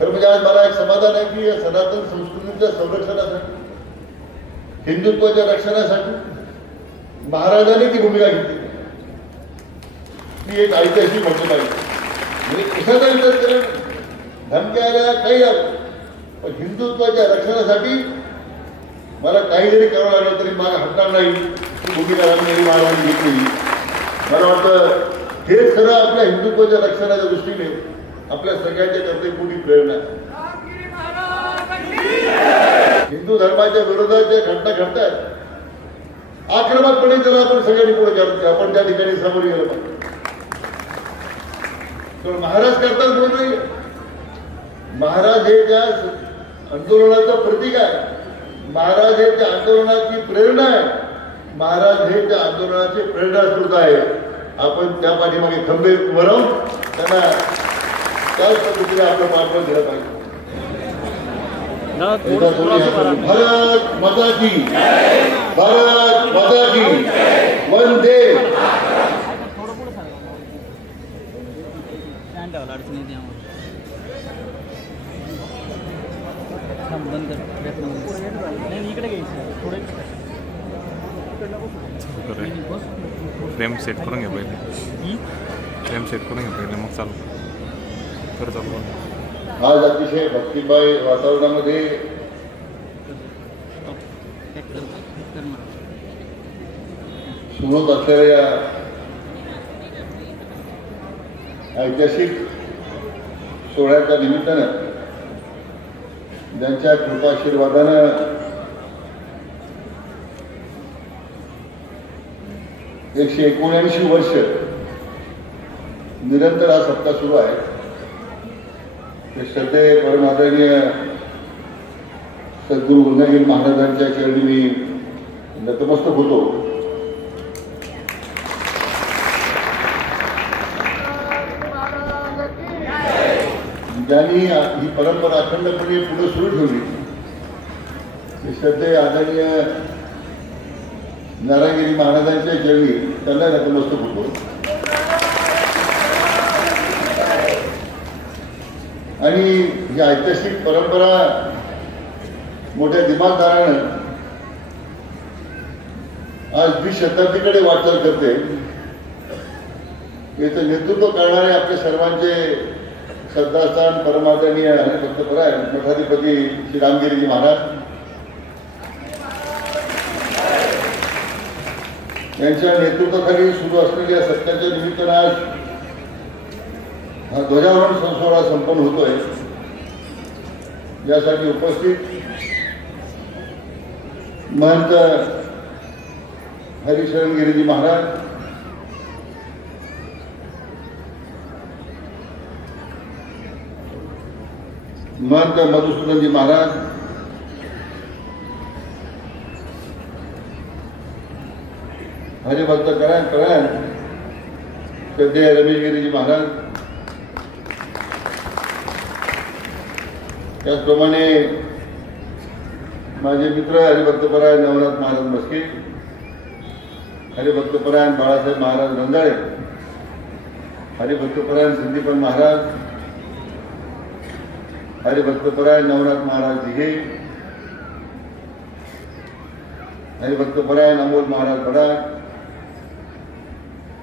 खरं म्हणजे आज मला एक समाधान आहे की या सनातन संस्कृतीच्या संरक्षणासाठी, हिंदुत्वाच्या रक्षणासाठी महाराजांनी ती भूमिका घेतली. ती एक ऐतिहासिक भूमिका आहे. म्हणजे कशाचा विचार केला, धमक्या आल्या काही आलं, पण हिंदुत्वाच्या रक्षणासाठी मला काही जरी करावं लागलं तरी मला हटणार नाही. ती भूमिका महाराजांनी घेतली. मला वाटतं हेच खरं आपल्या हिंदुत्वाच्या रक्षणाच्या दृष्टीने आपल्या सगळ्यांच्या कर्तव्यपूर्ती प्रेरणा. हिंदू धर्माच्या विरोधात जे घटना घडतात, आक्रमकपणे जर आपण सगळ्यांनी पुढे करतो, आपण त्या ठिकाणी समोर गेलं पाहिजे. तर महाराज करतात बोल नाही. महाराज हे त्या आंदोलनाचं प्रतीक आहे. महाराज हे त्या आंदोलनाची प्रेरणा आहे. महाराज हे त्या आंदोलनाचे प्रेरणास्रोत आहे. आपण त्या पाठीमागे खंबीर उभं राहून त्यांना त्याच पद्धतीने आपलं पाठबळ दिलं पाहिजे. भारत माता की, भारत माता की, वंदे. फ्रेम सेट करून घ्या पहिले. फ्रेम सेट करून घ्या पहिले, मग चालू कर. चालू आज अतिशय भक्तिमय वातावरणामध्ये सुरू असलेल्या ऐतिहासिक सोहळ्याच्या निमित्तानं ज्यांच्या कृपाशीर्वादानं 179 वर्ष निरंतर हा सप्ताह सुरू आहे. ते श्रद्धेय परमादरणीय सद्गुरू गुरुनानक महाराजांच्या चरणी मी नतमस्तक होतो. ज्यांनी ही परंपरा अखंडपणे पुढे सुरू ठेवली, ते श्रद्धेय आदरणीय नारायणगिरी महाराजांच्या चरणी त्यांना नतमस्तक होतो. आणि ही ऐतिहासिक परंपरा मोठ्या दिमागदारानं आज 20 शताब्दीकडे वाटचाल करते. याचं नेतृत्व करणारे आपले सर्वांचे श्रद्धास्थान परमादरणीय हरिभक्तपरायण मठाधिपती श्री रामगिरीजी महाराज यांच्या नेतृत्वाखाली सुरू असलेल्या सत्याच्या निमित्तानं आज हा ध्वजारोहण सोहळा संपन्न होतोय. यासाठी उपस्थित महंत हरिशरणगिरीजी महाराज, महंत मधुसूदनजी महाराज, हरिभक्त परायण श्रद्धेय रमेशगिरीजी महाराज, त्याचप्रमाणे माझे मित्र हरिभक्तपरायण नवनाथ महाराज मस्के, हरिभक्तपरायण बाळासाहेब महाराज रंजाळे, हरिभक्तपरायण संदीपन महाराज, हरिभक्तपरायण नवनाथ महाराज दिघे, हरिभक्तपरायण अमोल महाराज बडाळ,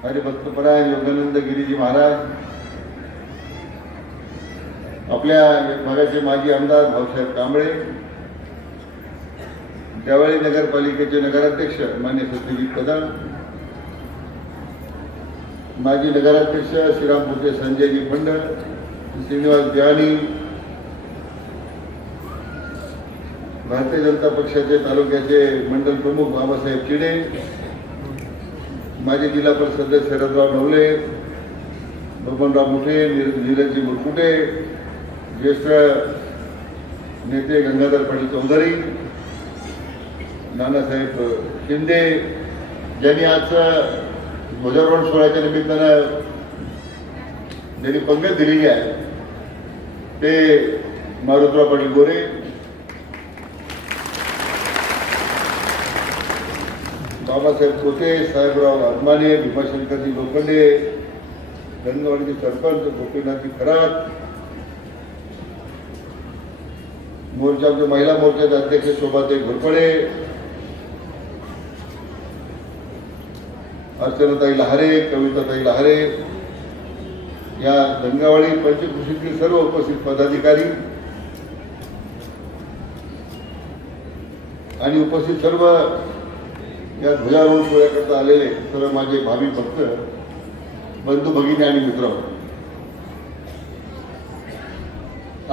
हरिभक्तपरायण योगानंद गिरीजी महाराज, आपल्या भागाचे माजी आमदार भाऊसाहेब कांबळे, त्यावेळी नगरपालिकेचे नगराध्यक्ष मान्य सत्यजित कदम, माजी नगराध्यक्ष श्रीरामपूरचे संजयजी पंड, श्रीनिवास बिहानी, भारतीय जनता पक्षाचे तालुक्याचे मंडल प्रमुख बाबासाहेब चिडे, माजी जिल्हा परिषद सदस्य शरदराव ढवले, बबनराव मुठे, नीरजजी मुरकुटे, ज्येष्ठ नेते गंगाधर पाटील चौधरी, नानासाहेब शिंदे, ज्यांनी आजच्या ध्वजारोहण सोहळ्याच्या निमित्तानं ज्यांनी पंगत दिलेली आहे, ते मारुतराव पाटील गोरे, बाबासाहेब कोटे, साहेबराव आत्माने, भीमाशंकरजी लोखंडे, गंगवाडीचे सरपंच गोपीनाथजी खरात, मोर्चाचे महिला मोर्चाचे अध्यक्ष शोभाताई घोरपडे, अर्चनाताई लहारे, कविताताई लहारे, या धनगावाडी पंचकृषीतील सर्व उपस्थित पदाधिकारी आणि उपस्थित सर्व या ध्वजारोहण सोहळ्याकरता आलेले सर्व माझे भाविक भक्त, बंधू भगिनी आणि मित्र,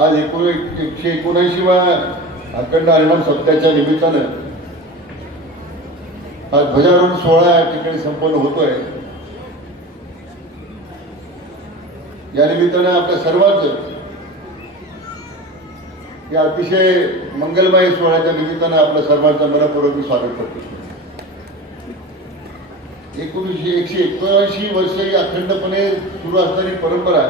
आज 179वा अखंड हरिनाम सप्ताहाच्या निमित्तानं हा ध्वजारोहण सोहळा या ठिकाणी संपन्न होतोय. या निमित्तानं आपल्या सर्वांचं या अतिशय मंगलमय सोहळ्याच्या निमित्तानं आपल्या सर्वांचं मनपूर्वक स्वागत करतो. 179 वर्ष ही अखंडपणे सुरू असणारी परंपरा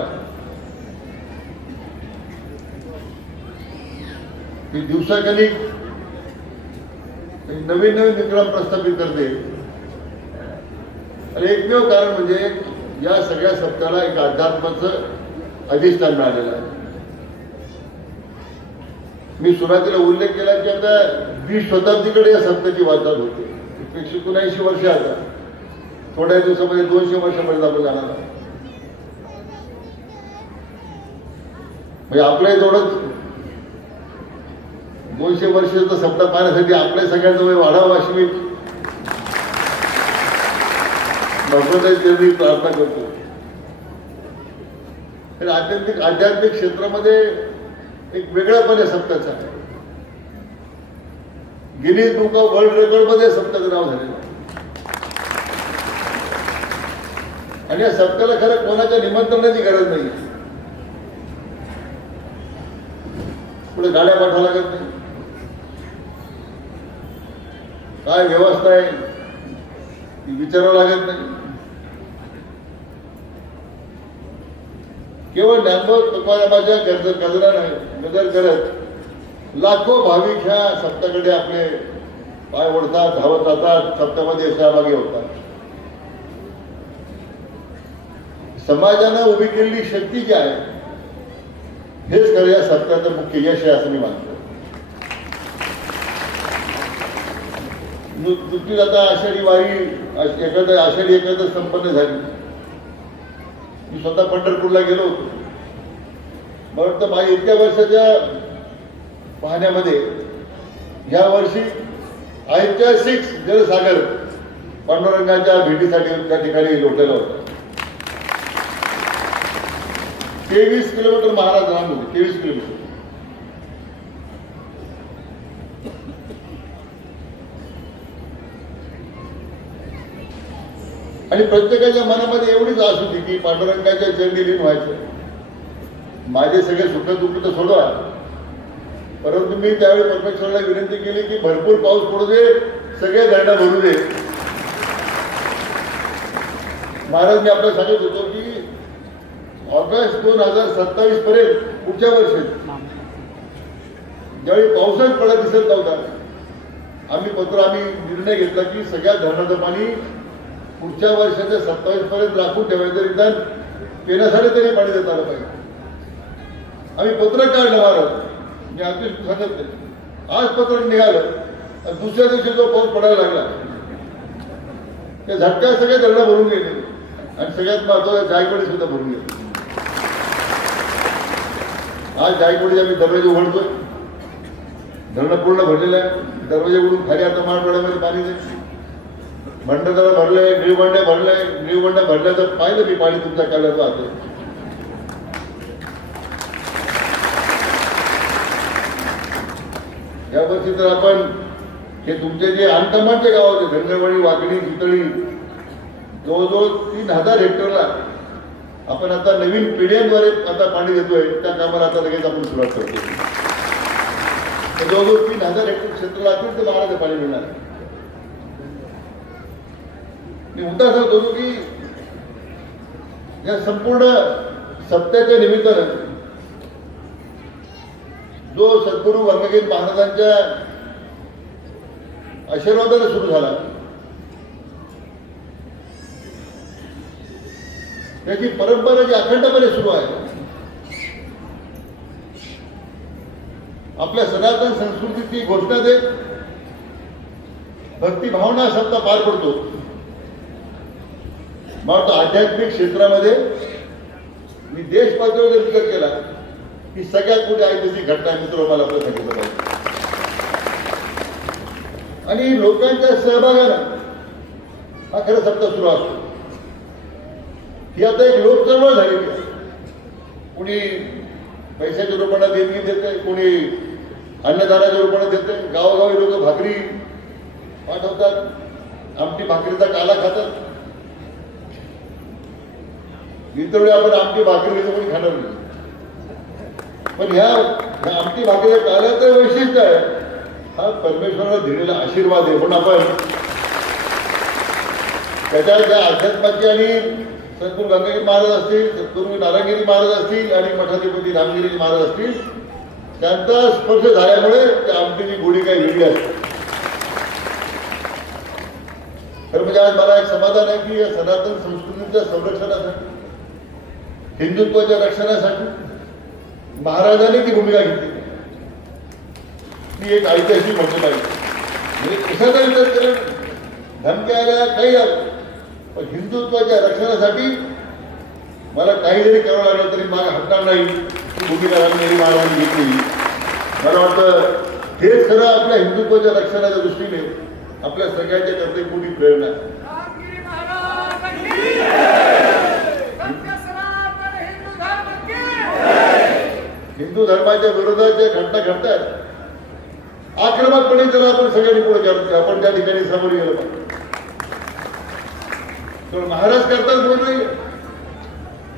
ही दिवसागणिक नवीन विक्रम प्रस्थापित करते. आणि एकमेव कारण म्हणजे या सगळ्या सप्ताहाला एक अध्यात्माचं अधिष्ठान मिळालेलं आहे. मी सुरुवातीला उल्लेख केला की आता 20 शताब्दीकडे या सप्ताहाची वाटचाल होते. 179 वर्ष आता थोड्या दिवसामध्ये 200 वर्षापर्यंत आपण जाणार आहोत. म्हणजे आपल्या तेवढंच 200 वर्षाचा सप्ताह पाहण्यासाठी आपल्या सगळ्यांचं वय वाढावं अशी मी भगवंताची प्रार्थना करतो. आध्यात्मिक क्षेत्रामध्ये एक वेगळापण या सप्ताहाचा आहे. Guinness book of world record मध्ये सप्ताहाचं नाव झालेलं आहे. आणि या सप्ताहाला खरं कोणाच्या निमंत्रणाची गरज नाही. पुढे गाड्या पाठवावं लागत नाही, काय व्यवस्था आहे ती विचारावं लागत नाही. केवळ ज्ञानोबा तुकारामाच्या गजर करत लाखो भाविक ह्या सप्ताहाकडे आपले पाय ओढतात, धावत जातात, सप्ताहामध्ये सहभागी होतात. समाजानं उभी केलेली शक्ती जी आहे हेच खरं या सप्ताहाचं मुख्य यश आहे असं मी मानतो. नुकतीच आता आषाढी वारी आषाढी एकादश संपन्न झाली. मी स्वतः पंढरपूरला गेलो होतो. मला वाटतं माझ्या इतक्या वर्षाच्या पाहण्यामध्ये या वर्षी ऐतिहासिक जलसागर पांडुरंगाच्या भेटीसाठी त्या ठिकाणी लोटलेला होता. 23 किलोमीटर महाराज लांब होते. 23 किलोमीटर. आणि प्रत्येकाच्या मनामध्ये एवढीच आस होती की पांडुरंगाच्या चरणी लीन व्हायचं. माझे सगळे सुख दुःख तर सोडवा, परंतु मी त्यावेळी परमेश्वराला विनंती केली की भरपूर पाऊस पडू दे, सगळे धरणं भरू दे. महाराज मी आपल्याला सांगत होतो की ऑगस्ट 2027 पर्यंत पुढच्या वर्षी ज्यावेळी पावसाच पडत दिसत नव्हता, आम्ही निर्णय घेतला की सगळ्या धरणाचं पाणी पुढच्या वर्षाच्या 27 पर्यंत राखून ठेवायचं. निदान पिण्यासाठी तरी पाणी देता आलं पाहिजे. आम्ही पत्रक काढलं महाराज, मी अगदी सांगत नाही. आज पत्रक निघालं, दुसऱ्या दिवशी जो पाऊस पडायला लागला त्या झटक्या सगळे धरणं भरून गेले. आणि सगळ्यात महत्वाचं जायकवाडी सुद्धा भरून गेले. आज जायकवाडीचे आम्ही दरवाजे उघडतोय, धरणं पूर्ण भरलेलं आहे. दरवाजे उघडून खाली आता मराठवाड्यामध्ये पाणी नाही. भंडारा भरलंय, निळवंड्या भरलंय. निळवंड्या भरल्याचं पाहिलं मी पाणी तुमच्या काल्यात वाहतंय. यावर्षी तर आपण हे तुमचे जे अंतमानचे गाव होते धनगरवाडी, वाकडी, चितळी, जवळजवळ 3000 हेक्टरला आपण आता नवीन पिढ्यांद्वारे आता पाणी देतोय. त्या कामाला आता लगेच आपण सुरुवात करतो. जवळजवळ 3000 हेक्टर क्षेत्राला अतिरिक्त महाराज पाणी मिळणार. मी उद्या सांगतो की या संपूर्ण सप्त्याच्या निमित्तानं जो सद्गुरू वंगगीत महाराजांच्या आशीर्वादाने सुरू झाला, त्याची परंपरा जी अखंडपणे सुरू आहे. आपल्या सनातन संस्कृतीची घोषणा देत भक्तिभावना शब्द पार पडतो. मग आध्यात्मिक क्षेत्रामध्ये मी देश पातळीवर विचार केला की सगळ्यात मोठी ऐतिहासिक घटना मित्र मला आपलं सांगितलं पाहिजे. आणि लोकांच्या सहभागानं हा खरं सप्ताह सुरू असतो. ही आता एक लोक चळवळ झालेली आहे. कोणी पैशाच्या रूपाने देणगी देते, कोणी अन्नदानाच्या रूपाने देते. गावोगावी लोक भाकरी पाठवतात, आमटी भाकरीचा काला खातात. इतर वेळी आपण आमटी भाकरी कोणी खाणार नाही. पण ह्या आमटी भाकरीच्या काल्याचं वैशिष्ट्य आहे हा परमेश्वराला दिलेला आशीर्वाद आहे. म्हणून आपण त्याच्या ज्या अध्यात्माची आणि सद्गुरू गंगागिरी महाराज असतील, सद्गुरू नारायणगिरी महाराज असतील आणि मठाधिपती रामगिरी महाराज असतील, त्यांचा स्पर्श झाल्यामुळे त्या आमटीची गोडी काही वेगळी असते. तर म्हणजे आज मला एक समाधान आहे की या सनातन संस्कृतीच्या संरक्षणासाठी, हिंदुत्वाच्या रक्षणासाठी महाराजांनी ती भूमिका घेतली. ती एक ऐतिहासिक म्हटलं पाहिजे. म्हणजे कशाचा विचार केला, धमक्या आल्या काही आलं, पण हिंदुत्वाच्या रक्षणासाठी मला काही जरी करावं लागलं तरी मागे हटणार नाही ती भूमिका रामगिरी महाराजांनी घेतली. मला वाटतं हेच खरं आपल्या हिंदुत्वाच्या रक्षणाच्या दृष्टीने आपल्या सगळ्यांच्या करते मोठी प्रेरणा आहे. हिंदू धर्माच्या विरोधात ज्या घटना घडतात, आक्रमकपणे त्याला आपण सगळ्यांनी पुढे करतो. आपण त्या ठिकाणी समोर गेलो पाहिजे. तर महाराज करतात बोल नाही.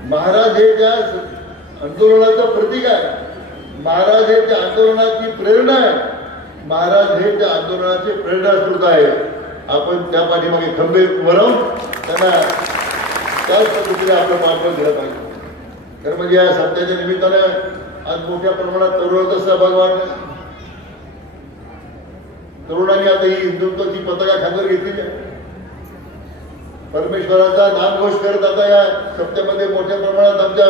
महाराज हे त्या आंदोलनाचं प्रतीक आहे. महाराज हे त्या आंदोलनाची प्रेरणा आहे. महाराज हे त्या आंदोलनाचे प्रेरणास्रोत आहे. आपण त्या पाठीमागे खंबे वरवून त्यांना त्याच पद्धतीने आपलं पाठबळ दिलं पाहिजे. तर म्हणजे या सप्ताहाच्या निमित्तानं आज मोठ्या प्रमाणात तरुणांचा सहभाग वाढला. तरुणांनी आता ही हिंदुत्वाची पताका खांद्यावर घेतलेली आहे. परमेश्वराचा नामघोष करत आता या सप्त्यामध्ये मोठ्या प्रमाणात आमच्या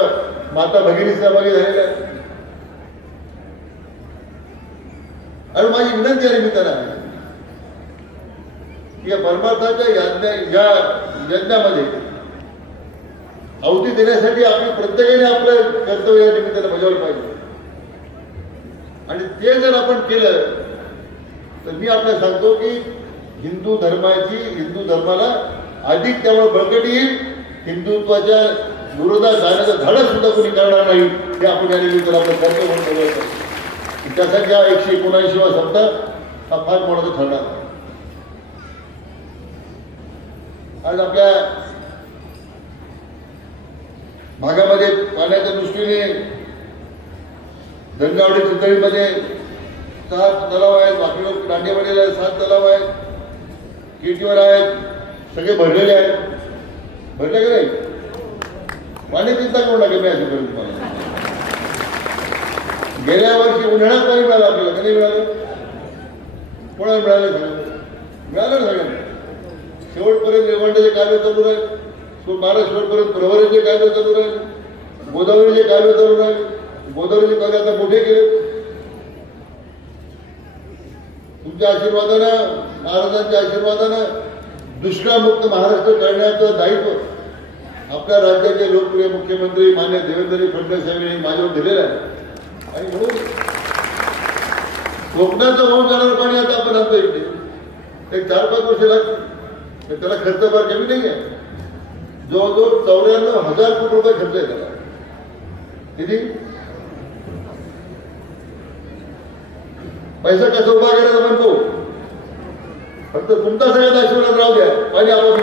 माता भगिनी सहभागी झालेल्या आहेत. आणि माझी विनंती या निमित्तानं आहे की या परमार्थाच्या या यज्ञामध्ये आहुती देण्यासाठी आपली प्रत्येकाने आपलं कर्तव्य या निमित्तानं बजावलं पाहिजे. आणि ते जर आपण केलं तर मी आपल्याला सांगतो की हिंदू धर्माला अधिक त्यामुळे बळकटी येईल. हिंदुत्वाच्या विरोधात जाण्याचं धाडस सुद्धा कोणी करणार नाही हे आपण या निमित्तानं आपलं कर्तव्य म्हणून बजावलं पाहिजे. त्यासाठी हा 179वा सप्ताह हा फार मोठा ठरणार आहे. आज आपल्या भागामध्ये पाण्याच्या दृष्टीने धनगावडी चितळीमध्ये 7 तलाव आहेत, बाकी लोक दांडेवाडीला 7 तलाव आहेत, केटीवर आहेत, सगळे भरलेले आहेत. भरले का नाही? पाणी चिंता करू नका. मी असे करेन तुम्हाला. गेल्या वर्षी उन्हाळ्यात पाणी मिळालं आपल्याला, कधी मिळालं? कोणाला मिळालं? मिळालं सगळ्यांना. शेवटपर्यंत रेवंड्याचे कालवे चालू राहील, महाराष्ट्रपर्यंत प्रवराचे कालवे चालू राहील, गोदावरीचे कालवे चालू राहील. गोदावरीचे कालवे आता मोठे केले. तुमच्या आशीर्वादानं, महाराजांच्या आशीर्वादानं दुष्काळमुक्त महाराष्ट्र करण्याचं दायित्व आपल्या राज्याचे लोकप्रिय मुख्यमंत्री मान्य देवेंद्र फडणवीस यांनी माझ्यावर दिलेलं आहे. आणि म्हणून कोकणाचं वाहून जाणारं पाणी आता आपण आणतो इथे एक 4-5 वर्ष लागतील. त्याला खर्च फार कमी नाही आहे. जवळजवळ 94,000 कोटी रुपये खर्च आहे त्याला. किती पैसा कसा उभा करायचा म्हणतो. फक्त तुमचा सगळ्यात आशीर्वाद राहू द्या. पाणी आपोआप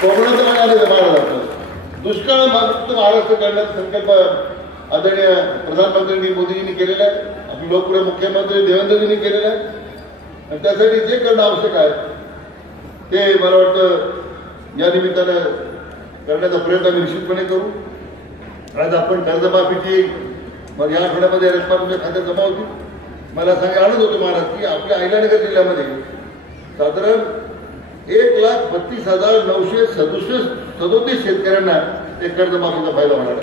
कोकणाचं पाणी आले महाराज. दुष्काळ मुक्त महाराष्ट्र करण्याचा संकल्प आदरणीय प्रधानमंत्री मोदीजींनी केलेला आहे. आपले लोकप्रिय मुख्यमंत्री देवेंद्रजींनी केलेला आहे. आणि त्यासाठी जे करणं आवश्यक आहे ते मला वाटतं या निमित्तानं करण्याचा प्रयत्न आम्ही निश्चितपणे करू. आज आपण कर्जमाफीची मग या आठवड्यामध्ये रक्कम तुमच्या खात्यात जमा होती. मला सांगायला आनंद होतो महाराज की आपल्या अहिल्यानगर जिल्ह्यामध्ये साधारण 1,32,937 शेतकऱ्यांना एक कर्जमाफीचा फायदा होणार आहे.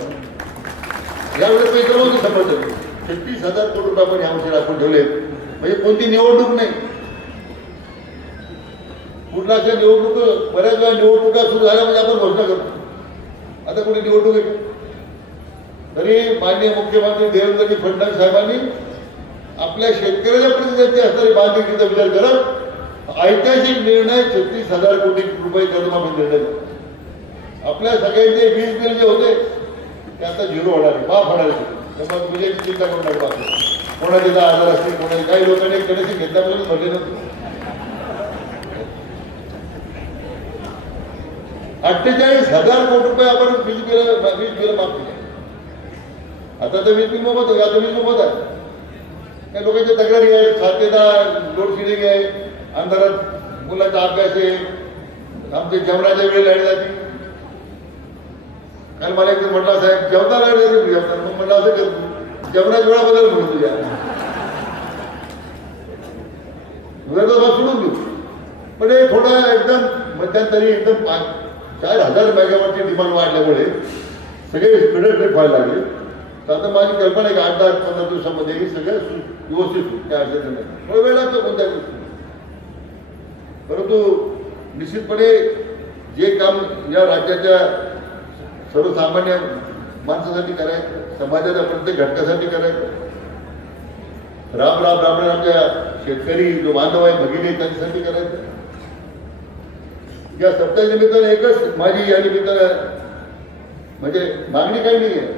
यावेळेस पैसे नव्हते समजत. 36,000 कोटी रुपये आपण यावर्षी राखून ठेवले. म्हणजे कोणती निवडणूक नाही. कुठलाच्या निवडणूक बऱ्याच वेळा निवडणुका सुरू झाल्या म्हणजे आपण घोषणा करतो. आता कुठे निवडणूक आहे? तरी माननीय मुख्यमंत्री देवेंद्रजी फडणवीस साहेबांनी आपल्या शेतकऱ्याच्या प्रतिनिधीची असणारी बांधिलकीचा विचार करत ऐतिहासिक निर्णय 36,000 कोटी रुपये कर्जमाफी निर्णय. आपल्या सगळ्यांचे वीज बिल जे होते ते आता झिरो होणार आहे, माफ होणार आहे. त्यामुळे तुम्ही चिंता करू नका. कोणाचे 10,000 असतील, कोणाचे काही लोकांनी कनेक्शन घेतल्यापासून भरले नव्हते. 48,000 कोटी रुपये आपण वीज बिल माफ केले. आता तर वीज बिल मोफत आहे. आता वीज मोफत आहे. काही लोकांच्या तक्रारी आहेत, खातेदार लोड शेडिंग आहे, अंधारात मुलाचा अभ्यास आहे, आमच्या जेवणाच्या वेळी लाईट जाते. काल मला एक म्हटलं साहेब जेवता लाईट जाते जेवतात. मग म्हटलं असं करतो जेवणाच्या वेळा बदल म्हणून तुझ्या सोडून देऊ. पण हे थोडं एकदम मध्यंतरी एकदम 4,000 मेगावॉटची डिमांड वाढल्यामुळे सगळे स्पीडर ट्रिप व्हायला लागले. तर आता माझी कल्पना आहे की 8-10-15 दिवसामध्ये हे सगळं व्यवस्थित होईल. काय अडचण नाही. थोडा वेळ लागतो कोणत्या गोष्टी. परंतु निश्चितपणे जे काम या राज्याच्या सर्वसामान्य माणसासाठी करायचं, समाजाच्या प्रत्येक घटकासाठी करायचं, राबणार आमच्या शेतकरी जो बांधव आहे भगिनी त्यांच्यासाठी करायचं. या सप्ताह निमित्तानं एकच माझी या निमित्तानं म्हणजे मागणी काही नाही आहे.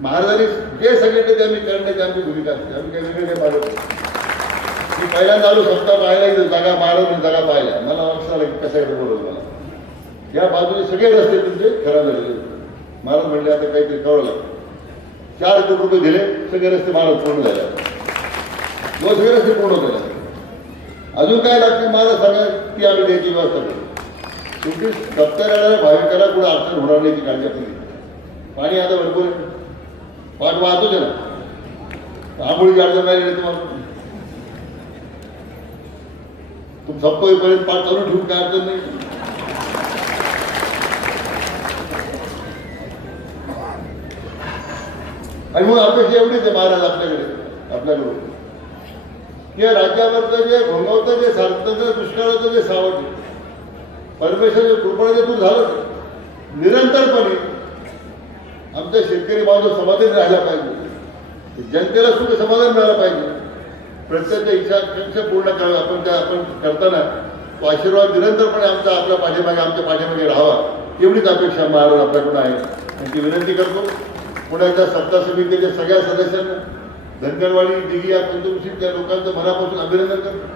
महाराजांनी जे सांगितलं ते आम्ही करण्याची आमची भूमिका असते. आम्ही काही वेगळे नाही मागत. मी पहिल्यांदा आलो सप्ताह पाहायला जागा महाराज जागा पाहिल्या. मला लक्षात आलं की कसं आहे बरोबर. मला या बाजूने सगळे रस्ते तुमचे खराब झालेले. महाराज म्हणले आता काहीतरी कळलं. 4 कोटी रुपये दिले, सगळे रस्ते महाराज पूर्ण झाले. सगळे रस्ते पूर्ण झाले. अजून काय लागते महाराज सांगा ती आम्ही द्यायची व्यवस्था करू. शेवटी सप्ताह येणाऱ्या भाविकाला कुठं अडचण होणार नाही याची काळजी आपली. पाणी आता भरपूर आहे. पाठ वाहतोच आहे ना. आंघोळीची अडचण नाही तुम्हाला. तुम सप्ताह होईपर्यंत पाठ चालू ठेवून काय अडचण नाही. आणि मग अपेक्षा एवढीच आहे महाराज आपल्याकडून या राज्यावरचं जे घोंगावतं जे सार्थचं दुष्काळाचं जे सावट परमेश्वराच्या कृपेने दूर झालं. निरंतरपणे आमच्या शेतकरी बांधव समाधान राहायला पाहिजे. जनतेला सुख समाधान मिळालं पाहिजे. प्रत्येक इच्छा पूर्ण करा. आपण करताना तो आशीर्वाद निरंतरपणे आपल्या पाठीमागे राहावा एवढीच अपेक्षा महाराज आपल्याकडून आहे. आणि ती विनंती करतो पुण्याच्या सत्ता समितीच्या सगळ्या सदस्यांना, धनगरवाडी दिघी या पंचकृषी त्या लोकांचं मनापासून अभिनंदन करतो.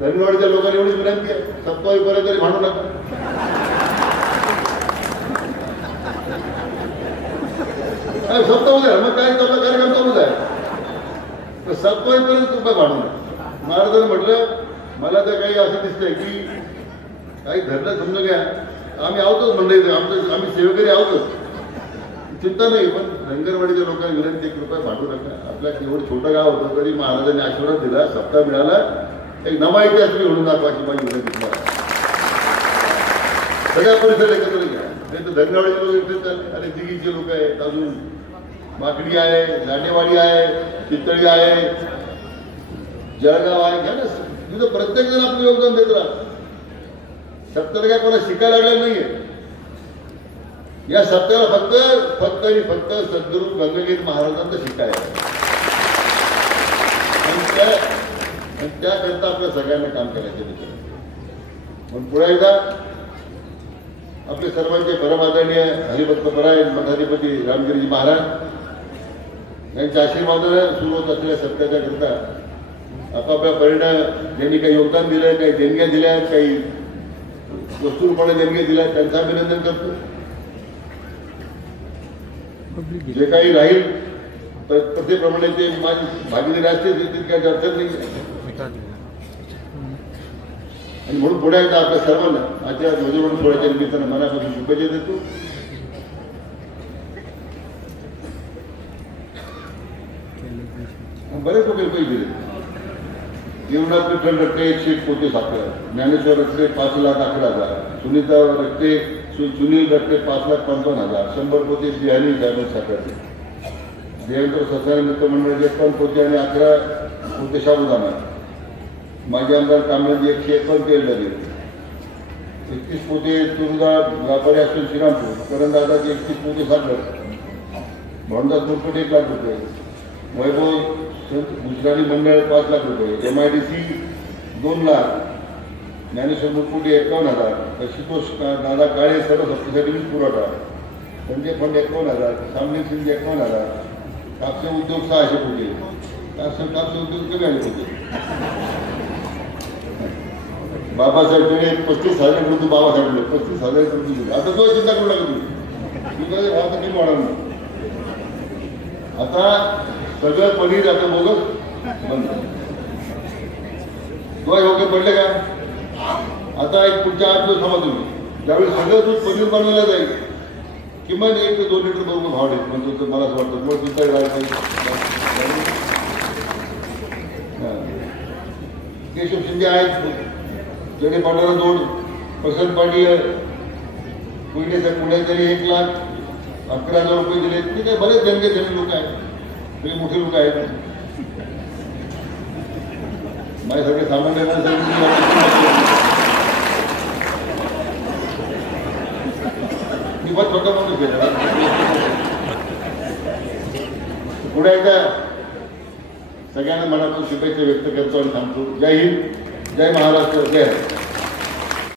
धनगरवाडीच्या लोकांनी एवढीच विनंती आहे सप्ताहीपर्यंत तरी भांडू नका. सप्ताह उद्या मग काय आपला कार्यक्रम चालूच आहे. तर सप्ताहीपर्यंत तुम्ही भांडू नका. महाराजांनी म्हटलं मला तर काही असं दिसतंय की काही धरणं समजून घ्या. आम्ही आहोतच मंडळी, आम्ही सेवेकरी आहोतच, चिंता नाही. पण धनगरवाडीच्या लोकांनी विनंती कृपया भांडू नका. आपल्या एवढं छोटं गाव होतं तरी महाराजांनी आशीर्वाद दिला. सप्ताह मिळाला. एक नवा इतिहास मी घडून दाखवायची माझी विनंती तुम्हाला. सगळ्या परिसर एकत्र घ्या. नाही तर धनगरवाडीचे लोक एकत्र झाले आणि दिघीचे लोक आहेत, अजून माकडी आहे, दांडेवाडी आहे, चितळी आहे, जळगाव आहे. घ्या ना. तिथं प्रत्येक जण आपलं योगदान देत राहा. सप्ताह काय कोणा शिकायला लागलेलं नाहीये. या सप्त्याला फक्त आणि फक्त सद्गुरू गंगागीर महाराजांचं शिकायला आणि त्याकरता आपल्या सगळ्यांना काम करायचं. म्हणून पुढे एकदा आपले सर्वांचे परमादरणीय हरिभक्तपरायण मठाधिपती रामगिरीजी महाराज यांच्या आशीर्वादाने सुरू होत असलेल्या सप्त्याच्या करता आपापल्या परिणाम ज्यांनी काही योगदान दिलं, काही देणग्या दिल्या, काही वस्तूरूपाने देणग्या दिल्या त्यांचं अभिनंदन करतो. जे काही राहील प्रथेप्रमाणे ते माझी भागीदारी असते तिथे काही अडचण नाही. आणि म्हणून पुढे एकदा आपल्या सर्वांना आजच्या ध्वजवंदन सोहळ्याच्या निमित्तानं मनापासून शुभेच्छा देतो. बरेच लोक पैसे दिले. जीवनात विठ्ठल रक्ते 131 कोटी साखर, ज्ञानेश्वर रक्ते 5,11,000, सुनीता रक्ते सुनील दत्ते 5,55,000, 100 पोते बिहारी ग्रामीण शाखेचे, देवेंद्र ससाने मित्र मंडळाचे 51 पोते आणि 11 पोते साबुदाणा, माजी आमदार कामराजी 151 तेल डबे, 31 पोते तुरुडाळ व्यापारी असून श्रीरामपूर, करंदाजाचे 31 पोते साखर, भांडात मुरकट 1 लाख रुपये, वैभव गुजराती मंडळ 5 लाख रुपये, MIDC 2 लाख, ज्ञानेश्वर मुरकुटे 51,000, आशुतोष दादा काळे सर्व संस्थेसाठी वीज पुरवठा, संजय फंड 51,000, सामने सिंग 51,000, कापसे उद्योग 600 कोटी, कापसे उद्योग कमी आले होते. बाबासाहेब कडे 35,000 रुपये बाबासाहेब 35,000 रुपये दिले. आता तो चिंता करू लागली तुम्ही आता कमी वाढवणार नाही. आता सगळं पनीर आता बोगस बंद तो योग्य पडले का. आता एक पुढच्या 8 दिवस थांबा तुम्ही, ज्यावेळी सगळं दूध पनीर बनवलं जाईल किमान 1 ते 2 लिटर बरोबर भाव देईल. म्हणजे मला असं वाटतं मग तिथं राहायचं. केशव शिंदे आहेत, जडे पांढरा जोड, प्रसन्न पाटील, पुण्यात तरी 1,11,000 रुपये दिले. ते काय बरेच जनतेचे लोक आहेत, ते मोठे लोक आहेत. माझ्यासारखे सामान्य मी बस स्वतः म्हणून केलं. पुढे एकदा सगळ्यांना मनातून शुभेच्छा व्यक्त करतो आणि थांबतो. जय हिंद, जय महाराष्ट्र, जय